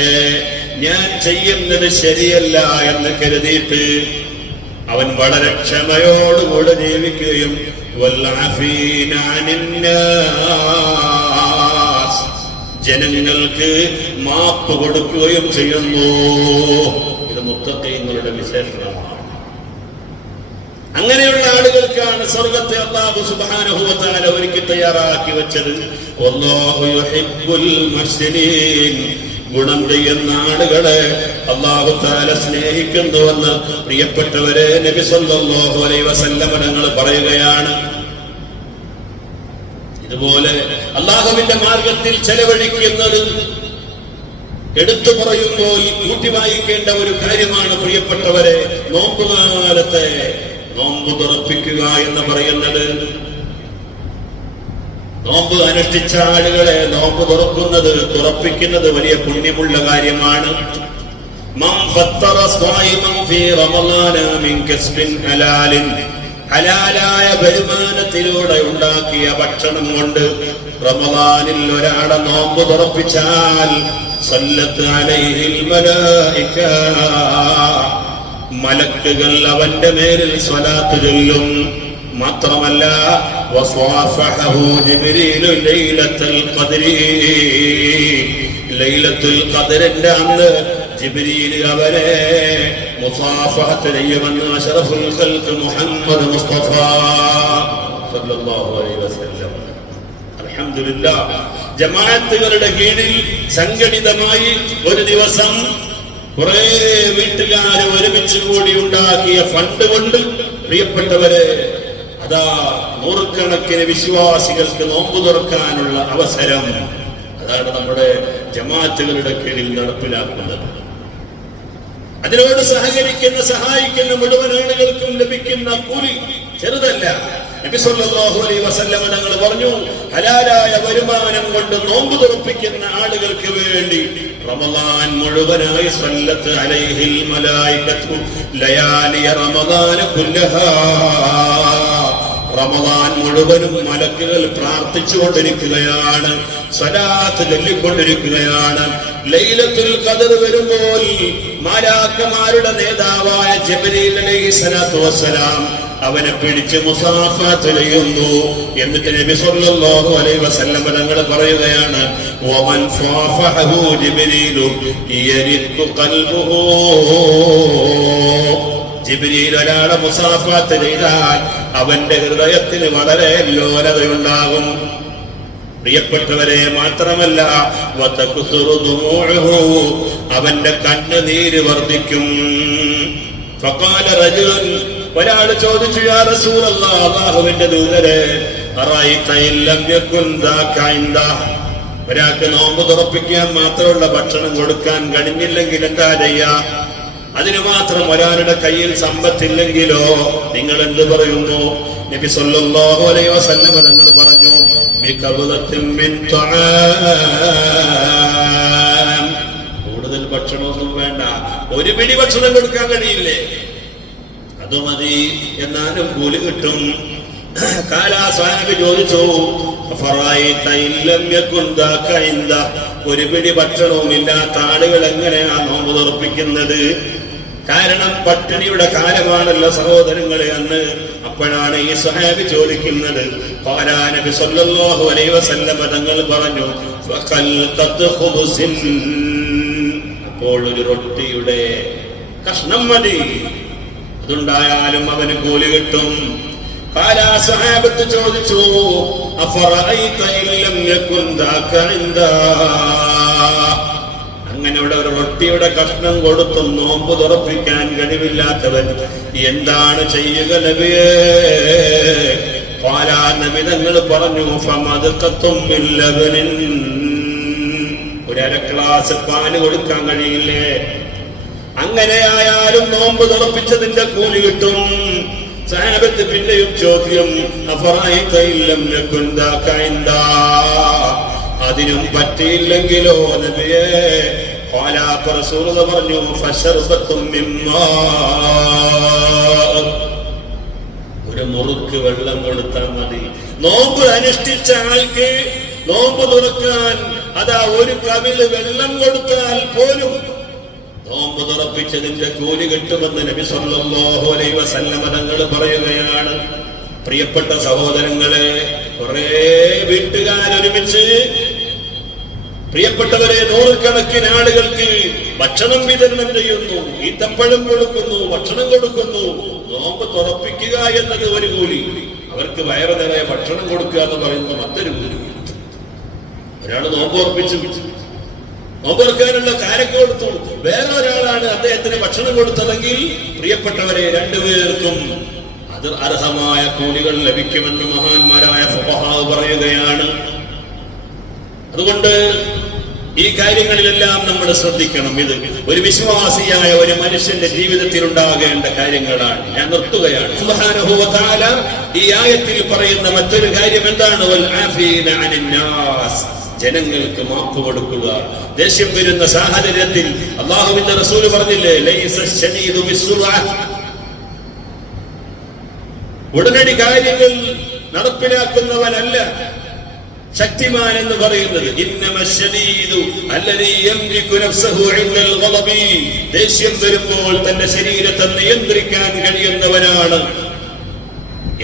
ഞാൻ ചെയ്യുന്നത് ശരിയല്ല എന്ന് കരുതിയിട്ട് അവൻ വളരെ ക്ഷമയോടുകൂടെ ജീവിക്കുകയും ജനങ്ങൾക്ക് മാപ്പ് കൊടുക്കുകയും ചെയ്യുന്നു. ഇത് മുത്തഖീങ്ങളുടെ വിശേഷണമാണ്. അങ്ങനെയുള്ള ആളുകൾക്കാണ് സ്വർഗത്തെ അല്ലാഹു സുബ്ഹാനഹു വ തആല ഒരുക്കി തയ്യാറാക്കി വെച്ചത്. വല്ലാഹു യുഹിബ്ബുൽ മുഹ്സിനീൻ. ഗുണം ചെയ്യുന്ന ആളുകളെ അല്ലാഹു തആല സ്നേഹിക്കുന്നുവെന്ന് പ്രിയപ്പെട്ടവരെ നബി സല്ലല്ലാഹു അലൈഹി വസല്ലം തങ്ങൾ പറയുകയാണ്. ഇതുപോലെ അല്ലാഹുവിന്റെ മാർഗത്തിൽ ചെലവഴിക്കുന്നത് എടുത്തു പറയുമ്പോൾ കൂട്ടി വായിക്കേണ്ട ഒരു കാര്യമാണ് പ്രിയപ്പെട്ടവരെ. നോമ്പുകാലത്തെ നോമ്പ് തുറപ്പിക്കുക എന്ന് പറയുന്നത്, നോമ്പ് അനുഷ്ഠിച്ച ആളുകളെ നോമ്പ് തുറപ്പിക്കുന്നത് വലിയ പുണ്യമുള്ള കാര്യമാണ്. ഹലാലായ വരുമാനത്തിലൂടെ ഉണ്ടാക്കിയ ഭക്ഷണം കൊണ്ട് റമളാനിൽ ഒരാളെ നോമ്പ് തുറപ്പിച്ചാൽ സല്ലത്ത് അലൈഹിൽ മലായിക, മലക്കുകൾ അവന്റെ മേലിൽ സ്വലാത്ത് ചൊല്ലും. മാത്രമല്ല വസ്വാഫഹു ജിബ്രീലു ലൈലത്തുൽ ഖദ്രി, ലൈലത്തുൽ ഖദ്റിന്റെ അന്ന് ജിബ്രീൽ അവരെ മുസാഫഹത്ത് ചെയ്യുമെന്ന് അഷ്റഫുൽ ഖൽഖ് മുഹമ്മദ് മുസ്തഫ സല്ലല്ലാഹു അലൈഹി വസല്ലം. അൽഹംദുലില്ലാഹ്, ജമാഅത്തുകളുടെ കീഴിൽ സംഘടിതമായി ഒരു ദിവസം കുറെ വീട്ടുകാര് ഒരുമിച്ച് കൂടി ഉണ്ടാക്കിയ ഫണ്ട് കൊണ്ട് പ്രിയപ്പെട്ടവരെ അതാ നൂറുകണക്കിന് വിശ്വാസികൾക്ക് നോമ്പ് തുറക്കാനുള്ള അവസരം അതാണ് നമ്മുടെ ജമാഅത്തുകളുടെ കീഴിൽ നടപ്പിലാക്കുന്നത്. അതിനോട് സഹായിക്കുന്ന മുഴുവൻ ആളുകൾക്കും ലഭിക്കുന്ന കൂലി ചെറുതല്ല. നബി സല്ലല്ലാഹു അലൈഹി വസല്ലം തങ്ങൾ പറഞ്ഞു, ഹലാലായ വരുമാനം കൊണ്ട് നോമ്പ് തുറപ്പിക്കുന്ന ആളുകൾക്ക് വേണ്ടി റമളാൻ മുഴുവനായി സല്ലത്ത് അലൈഹിൽ മലായികത്തു ലയാലിയ റമളാന കുല്ലഹാ, റമളാൻ മുഴുവനും മലക്കുകൾ പ്രാർത്ഥിച്ചുകൊണ്ടിരിക്കുകയാണ്, സ്വലാത്ത് ചൊല്ലിക്കൊണ്ടിരിക്കുകയാണ്. ലൈലത്തുൽ ഖദ്ർ വരുമ്പോൾ മാലാഖമാരുടെ നേതാവായ ജിബ്രീൽ അലൈഹിസ്സലാത്തു വസ്സലാം അവനെ പിടിച്ച് മുസാഫത്ത് ചെയ്യുന്നു. എന്നിട്ട് നബി സല്ലല്ലാഹു അലൈഹി വസല്ലം തങ്ങൾ പറയുകയാണ്, വമൻ ഫാഫഹു ജിബ്രീലു യരിഖു ഖൽബുഹു, ജിബ്രീൽ ഒരാളെ മുസാഫത്ത് ചെയ്താൽ അവന്റെ ഹൃദയത്തിന് വളരെ ലോലതയുണ്ടാകും. പ്രിയപ്പെട്ടവരെ, മാത്രമല്ല വതകുസുറു ദുമൂഉഹു, അവന്റെ കണ്ണുനീര് വർദ്ധിക്കും. ഫഖാല റജുലുൻ, ഒരാൾ ചോദിച്ചു, യാ റസൂലല്ലാഹ്, അല്ലാഹുവിന്റെ ദൂതരെ, അറഅയ്ത ഇൻ ലം യകുൻ ദാക ഇൻദാ, ഒരാൾക്ക് നോമ്പ് തുറപ്പിക്കാൻ മാത്രമുള്ള ഭക്ഷണം കൊടുക്കാൻ കഴിഞ്ഞില്ലെങ്കിൽ എന്താ ചെയ്യാ? അതിന് മാത്രം ഒരാളുടെ കയ്യിൽ സമ്പത്തില്ലെങ്കിലോ നിങ്ങൾ എന്ത് പറയുന്നു? നബി സല്ലല്ലാഹു അലൈഹി വസല്ലം തങ്ങൾ പറഞ്ഞു, ബിഖബദത്തിൻ മിൻ തുആം, കൂടുതൽ ഭക്ഷണമൊന്നും വേണ്ട, ഒരു പിടി ഭക്ഷണം കൊടുക്കാൻ കഴിയില്ലേ, അത് മതി, എന്നാലും കൂലി കിട്ടും. കാലാസാഹബി ചോദിച്ചു, ഫറഅയ്ത ഇൻ ലം യകുൻ ദാക ഇൻദാ, ഒരു പിടി ഭക്ഷണവും ഇല്ലാത്ത ആളുകൾ എങ്ങനെയാ നോമ്പ് തുറപ്പിക്കുന്നത്? കാരണം പട്ടിണിയുടെ കാലമാണല്ലോ സഹോദരങ്ങളെ അന്ന്. അപ്പോഴാണ് ഈ സ്വഹാബി ചോദിക്കുന്നത്. ഖാലാ നബി സല്ലല്ലാഹു അലൈഹി വസല്ലം തങ്ങൾ പറഞ്ഞു, ഫഖൽഖത്ത് ഖുബ്സിൻ, അപ്പോൾ ഒരു റൊട്ടിയുടെ കഷ്ണം മതി, അതുണ്ടായാലും അവന് കൂലി കിട്ടും. ഖാലാ സ്വഹാബത്ത് ചോദിച്ചു, അഫറഅയ്ത ഇൻ ലം യകുൻ ദാക ഇൻദാ, അങ്ങനെ ഇവിടെ ഒരു റൊട്ടിയുടെ കഷ്ണം കൊടുത്തും നോമ്പ് തുറപ്പിക്കാൻ കഴിവില്ലാത്തവൻ എന്താണ് ചെയ്യുക നബിയേ? ഖാലാ, നബി തങ്ങൾ പറഞ്ഞു, ഫമദ്ഖത്തും മിൻ ലബനിൻ, ഒരു അര ഗ്ലാസ് പാല് കൊടുക്കാൻ കഴിയില്ലേ? അങ്ങനെയായാലും നോമ്പ് തുറപ്പിച്ചതിന്റെ കൂലി കിട്ടും. സഹാബത്ത് പിന്നെയും ചോദ്യം, അഫറഅയ്ത ഇൻ ലം യകുൻ ദാക ഇൻദാ, അതിനും പറ്റിയില്ലെങ്കിലോ നബിയേ റസൂൽ പറഞ്ഞു ഫശർബത്തും മിമ്മാ, ഒരു മുറുക്ക് വെള്ളം കൊടുത്താൽ മതി. നോമ്പ് അനുഷ്ഠിച്ച ആൾക്ക് നോമ്പ് തുറക്കാൻ അതാ ഒരു കവിള് വെള്ളം കൊടുത്താൽ പോലും നോമ്പ് തുറപ്പിച്ചതിന്റെ കൂലി കിട്ടുമെന്ന് നബി സല്ലല്ലാഹു അലൈഹി വസല്ലം തങ്ങൾ പറയുകയാണ്. പ്രിയപ്പെട്ട സഹോദരങ്ങളെ, കുറെ വീട്ടുകാരൊരുമിച്ച് പ്രിയപ്പെട്ടവരെ നൂറുകണക്കിന് ആളുകൾക്ക് ഭക്ഷണം വിതരണം ചെയ്യുന്നു, ഈത്തപ്പഴം കൊടുക്കുന്നു, ഭക്ഷണം കൊടുക്കുന്നു. നോമ്പ് തുറപ്പിക്കുക എന്നത് ഒരു കൂലി, അവർക്ക് വയറ് നിറയെ ഭക്ഷണം കൊടുക്കുക എന്ന് പറയുന്നത് മറ്റൊരു കൂലി. ഒരാൾ നോമ്പ് ഉറപ്പിച്ചു, നോമ്പ് തുറക്കാനുള്ള കാരൊക്കെ കൊടുത്തു, വേറെ ഒരാളാണ് അദ്ദേഹത്തിന് ഭക്ഷണം കൊടുത്തതെങ്കിൽ പ്രിയപ്പെട്ടവരെ രണ്ടുപേർക്കും അത് അർഹമായ കൂലികൾ ലഭിക്കുമെന്ന് മഹാന്മാരായ ഫഖഹാ പറയുകയാണ്. അതുകൊണ്ട് ഈ കാര്യങ്ങളിലെല്ലാം നമ്മൾ ശ്രദ്ധിക്കണം. ഇത് ഒരു വിശ്വാസിയായ ഒരു മനുഷ്യന്റെ ജീവിതത്തിൽ ഉണ്ടാകേണ്ട കാര്യങ്ങളാണ്. ഞാൻ നിർത്തുകയാണ്. സുബ്ഹാനഹു വ തആല ഈ ആയത്തിൽ പറയുന്ന മറ്റൊരു കാര്യം എന്താണ്? വൽ ആഫീന അനിൻ നാസ്, ജനങ്ങൾക്ക് മാപ്പ് കൊടുക്കുക. ദേഷ്യം വരുന്ന സാഹചര്യത്തിൽ അല്ലാഹുവിന്റെ റസൂൽ പറഞ്ഞില്ലേ, ലൈസ ശദീദു ബിസ്സുറഅ, ഉടനടി കാര്യങ്ങൾ നടപ്പിലാക്കുന്നവനല്ല ശക്തിമാൻ എന്ന് പറയുന്നത്. ദേഷ്യം വരുമ്പോൾ തന്റെ ശരീരത്തെ നിയന്ത്രിക്കാൻ കഴിയുന്നവനാണ്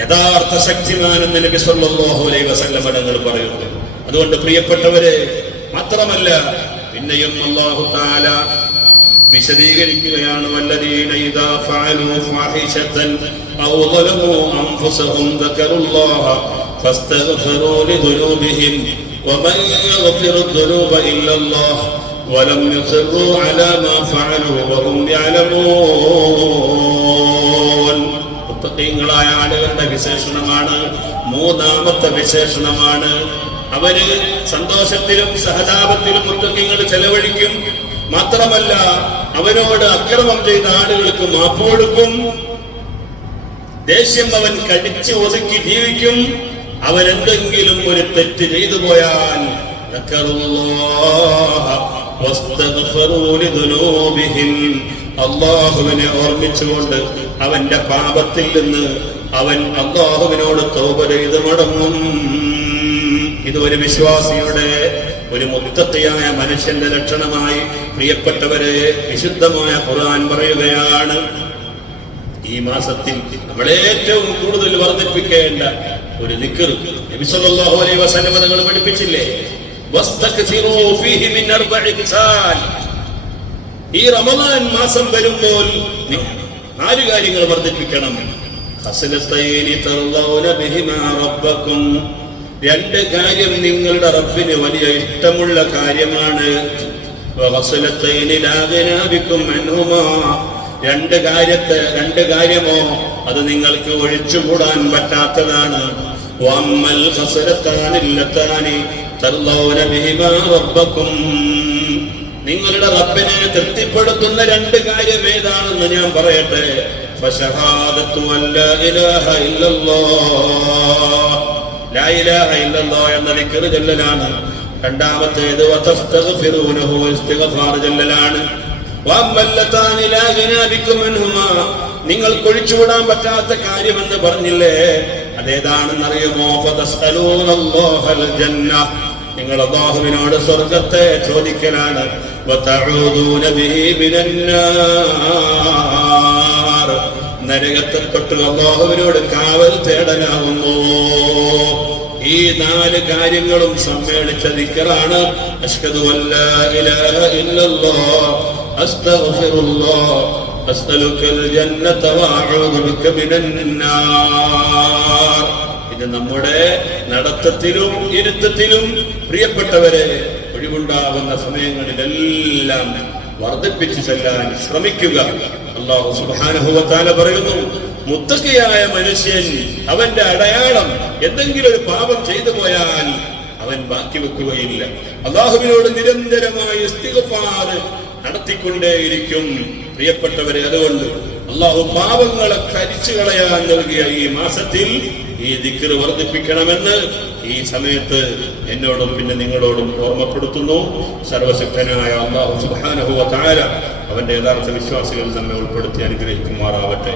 യഥാർത്ഥ ശക്തിമാൻ എന്ന് നബി സല്ലല്ലാഹു അലൈഹി വസല്ലം തങ്ങൾ പറയുന്നു. അതുകൊണ്ട് പ്രിയപ്പെട്ടവരെ, മാത്രമല്ല പിന്നെയും അല്ലാഹു തആല വിശദീകരിക്കുകയാണ്. വല്ലദീന ഇദാ ഫഅലൂ ഫാഹിശതൻ ഔ ളലമൂ അൻഫുസഹും ദക്കറുല്ലാഹ فاستغفروا لذنوبهم ومن يغفر الذنوب إلا الله ولم يصروا على ما فعلوا وهم يعلمون. മുത്തഖീങ്ങളായ ആളുകളുടെ വിശേഷണമാണ്, മൂന്നാമത്തെ വിശേഷണമാണ്. അവര് സന്തോഷത്തിലും സഹതാപത്തിലും മുത്തഖീങ്ങൾ ചെലവഴിക്കും. മാത്രമല്ല അവരോട് അക്രമം ചെയ്ത ആളുകൾക്ക് മാപ്പ് കൊടുക്കും. ദേഷ്യം അവൻ കടിച്ചു ഒതുക്കി ജീവിക്കും. അവരെന്തെങ്കിലും ഒരു തെറ്റ് ചെയ്തു പോയാൽ അല്ലാഹുവിനെ ഓർമ്മിച്ചുകൊണ്ട് അവന്റെ പാപത്തിൽ നിന്ന് അവൻ അല്ലാഹുവിനോട് തൗബ ചെയ്ത് മടങ്ങും. ഇത് ഒരു വിശ്വാസിയുടെ, ഒരു മുത്തഖിയായ മനുഷ്യന്റെ ലക്ഷണമായി പ്രിയപ്പെട്ടവരെ വിശുദ്ധമായ ഖുർആൻ പറയുകയാണ്. ഈ മാസത്തിൽ നമ്മൾ ഏറ്റവും കൂടുതൽ വർദ്ധിപ്പിക്കേണ്ട ഒരു ദിക്ർ നബി സല്ലല്ലാഹു അലൈഹി വസല്ലം തങ്ങൾ പഠിപ്പിച്ചില്ലേ, വസ്തക്സിറൂ ഫീഹി മിൻ അർബഇ ഖിസാൽ. ഈ റമളാൻ മാസം വരുമ്പോൾ 4 കാര്യങ്ങൾ വർദ്ധിപ്പിക്കണം. ഖസ്ലത്തൈനി തർളൗന ബിഹിമാ റബ്ബക്കും, 2 കാര്യം നിങ്ങളുടെ റബ്ബിന് വലിയ ഇഷ്ടമുള്ള കാര്യമാണ്. വഖസ്ലത്തൈനി ലാ ഗനാബിക്കും അൻഹുമാ, 2 കാര്യമോ അത് നിങ്ങൾക്ക് ഒഴിച്ചുകൂടാൻ പറ്റാത്തതാണ്. വഅമ്മൽ ഖസ്ലത്താനില്ലതാനി തർളൗന ബിഹിമാ റബ്ബക്കും, നിങ്ങളുടെ റബ്ബിനെ തൃപ്തിപ്പെടുത്തുന്ന 2 കാര്യം ഏതാണെന്ന് ഞാൻ പറയട്ടെ. ഫശഹാദത്തു അല്ലാ ഇലാഹ ഇല്ലല്ലാഹ്, ലാ ഇലാഹ ഇല്ലല്ലാഹ് എന്ന ദിക്ർ ചൊല്ലലാണ്. രണ്ടാമത്തേത് വതസ്തഗ്ഫിറൂനഹു, ഇസ്തിഗ്ഫാർ ചൊല്ലലാണ്. വഅമ്മല്ലതാനി ലാ ഗനാബിക്കും അൻഹുമാ, നിങ്ങൾക്ക് ഒഴിച്ചുവിടാൻ പറ്റാത്ത കാര്യമെന്ന് പറഞ്ഞില്ലേ, അതേതാണെന്നറിയുമോ? ഫതസ്അലൂനല്ലാഹൽ ജന്ന, നിങ്ങൾ അല്ലാഹുവിനോട് സ്വർഗ്ഗത്തെ ചോദിക്കലാണ്. വതഊദൂന ബിഹി മിനന്നാർ, നരകത്തെ തൊട്ട് അല്ലാഹുവിനോട് കാവൽ തേടലാകുന്നു. ഈ 4 കാര്യങ്ങളും സമ്മേളിച്ച ദിക്റാണ് അശ്ഹദു അല്ലാ ഇലാഹ ഇല്ലല്ലാഹ് അസ്തഗ്ഫിറുല്ലാഹ് അസ്അലുക്കൽ ജന്നത വഅഊദു ബിക മിനന്നാർ. ഇത് നമ്മുടെ നടത്തത്തിലും ഇരുത്തത്തിലും പ്രിയപ്പെട്ടവരെ ഒഴിവുണ്ടാകുന്ന സമയങ്ങളിലെല്ലാം വർദ്ധിപ്പിച്ചു ചെല്ലാൻ ശ്രമിക്കുക. അല്ലാഹു സുബ്ഹാനഹു വ തആല പറയുന്നു, മുത്തഖിയായ മനുഷ്യൻ അവന്റെ അടയാളം എന്തെങ്കിലും ഒരു പാപം ചെയ്തു പോയാൽ അവൻ ബാക്കി വെക്കുകയില്ല. അല്ലാഹുവിനോട് നിരന്തരമായി ഇസ്തിഗ്ഫാർ നടത്തിക്കൊണ്ടേയിരിക്കും. പ്രിയപ്പെട്ടവരെ, അതുകൊണ്ട് അള്ളാഹു പാപങ്ങളെ കരിച്ചു കളയാൻ നൽകിയ ഈ മാസത്തിൽ ഈ ദിക്ർ വർദ്ധിപ്പിക്കണമെന്ന് ഈ സമയത്ത് എന്നോടും പിന്നെ നിങ്ങളോടും ഓർമ്മപ്പെടുത്തുന്നു. സർവശക്തനായ അല്ലാഹു സുബ്ഹാനഹു വ തആല അവന്റെ യഥാർത്ഥ വിശ്വാസികൾ നമ്മെ ഉൾപ്പെടുത്തി അനുഗ്രഹിക്കുമാറാവട്ടെ.